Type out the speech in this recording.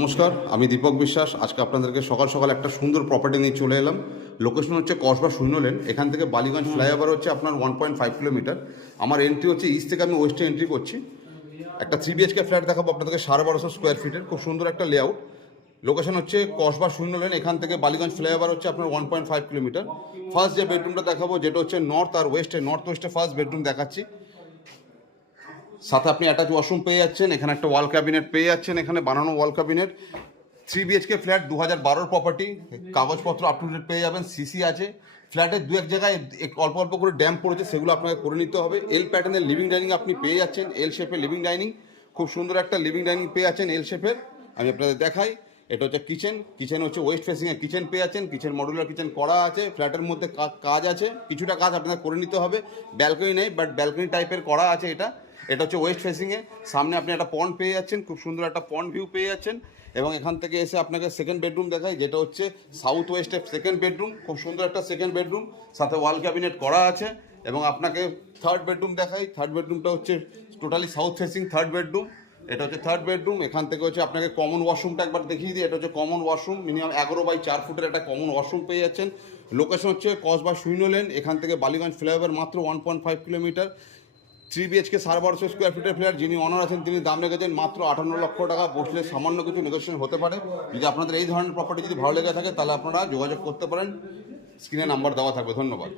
নমস্কার, আমি দীপক বিশ্বাস। আজকে আপনাদেরকে সকাল সকাল একটা সুন্দর প্রপার্টি নিয়ে চলে এলাম। লোকেশন হচ্ছে কসবা শূন্য লেন। এখান থেকে বালিগঞ্জ ফ্লাইওভার হচ্ছে আপনার 1.5 কিলোমিটার। আমার এন্ট্রি হচ্ছে ইস্ট থেকে, আমি ওয়েস্টে এন্ট্রি করছি। একটা 3 BHK ফ্ল্যাট দেখাবো আপনাদেরকে, 1250 স্কোয়ার ফিটের, খুব সুন্দর একটা লেআউট। লোকেশন হচ্ছে কসবা শূন্য লেন। এখান থেকে বালিগঞ্জ ফ্লাইওভার হচ্ছে আপনার 1.5 কিলোমিটার। ফার্স্ট যে বেডরুমটা দেখাবো, যেটা হচ্ছে নর্থ ওয়েস্টে ফার্স্ট বেডরুম দেখাচ্ছি। সাথে আপনি অ্যাটাচ ওয়াশরুম পেয়ে যাচ্ছেন, এখানে একটা ওয়াল ক্যাবিনেট পেয়ে যাচ্ছেন, এখানে বানানো ওয়াল ক্যাবিনেট। 3 BHK ফ্ল্যাট, 2012 প্রপার্টি, কাগজপত্র আপ টু ডেট পেয়ে যাবেন, সিসি আছে। ফ্ল্যাটের দু এক জায়গায় অল্প অল্প করে ড্যাম্প পড়েছে, সেগুলো আপনাকে করে নিতে হবে। এল প্যাটার্নের লিভিং ডাইনিং আপনি পেয়ে যাচ্ছেন, এল শেপের লিভিং ডাইনিং, খুব সুন্দর একটা লিভিং ডাইনিং পেয়ে যাচ্ছেন এল শেপের। আমি আপনাদের দেখাই, এটা হচ্ছে কিচেন হচ্ছে ওয়েস্ট ফেসিংয়ে কিচেন পেয়ে যাচ্ছেন। কিচেন মডুলার কিচেন করা আছে, ফ্ল্যাটের মধ্যে কাজ আছে, কিছুটা কাজ আপনাদের করে নিতে হবে। ব্যালকনি নেই, বাট ব্যালকনি টাইপের করা আছে। এটা হচ্ছে ওয়েস্ট ফেসিংয়ে। সামনে আপনি একটা পন্ড পেয়ে যাচ্ছেন, খুব সুন্দর একটা পন্ড ভিউ পেয়ে যাচ্ছেন। এবং এখান থেকে এসে আপনাকে সেকেন্ড বেডরুম দেখাই, যেটা হচ্ছে সাউথ ওয়েস্টের সেকেন্ড বেডরুম, খুব সুন্দর একটা সেকেন্ড বেডরুম, সাথে ওয়াল ক্যাবিনেট করা আছে। এবং আপনাকে থার্ড বেডরুম দেখাই। থার্ড বেডরুমটা হচ্ছে totally south facing third bedroom. এটা হচ্ছে থার্ড বেডরুম। এখান থেকে হচ্ছে আপনাকে কমন ওয়াশরুমটা একবার দেখিয়ে দিই। এটা হচ্ছে কমন ওয়াশরুম, মিনিমাম 11x4 ফুটের একটা কমন ওয়াশরুম পেয়ে যাচ্ছেন। লোকেশন হচ্ছে কসবা শূন্য লেন। এখান থেকে বালিগঞ্জ ফ্লাইওভার মাত্র 1.5 কিলোমিটার। 3 BHK 1250 স্কোয়ার ফিটের ফ্ল্যাট। যিনি অনার আছেন তিনি দাম রেখেছেন মাত্র 58 লক্ষ টাকা। বসলে সামান্য কিছু নেগোসিয়েশন হতে পারে। যদি আপনাদের এই ধরনের প্রপার্টি যদি ভালো লেগে থাকে, তাহলে আপনারা যোগাযোগ করতে পারেন। স্ক্রিনে নাম্বার দেওয়া থাকবে। ধন্যবাদ।